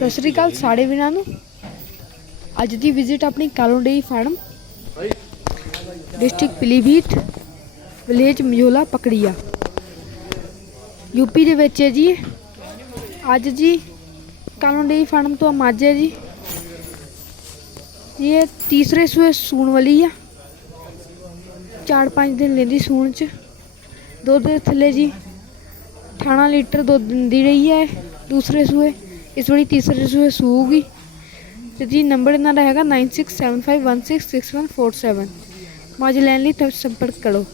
ਸਤਿ ਸ਼੍ਰੀ ਅਕਾਲ ਸਾਰੇ ਵੀਰਾਂ ਨੂੰ। ਅੱਜ ਦੀ ਵਿਜ਼ਿਟ ਆਪਣੀ Kalon dairy farm district Pilibhit village Majhola Pakadiya UP दे विच है जी। अज जी कालों डेयरी फार्म तो मझ है जी, ये तीसरे सूए सूण वाली है। 4-5 दिन लेंदी सूण च। दुध थले जी 18 लीटर दुध दिंदी रही है दूसरे सूए, इस वाली तीसरे सूए सूगी। तो जी नंबर इन्हां दा हैगा 9675166147। मझ लैण लई संपर्क करो।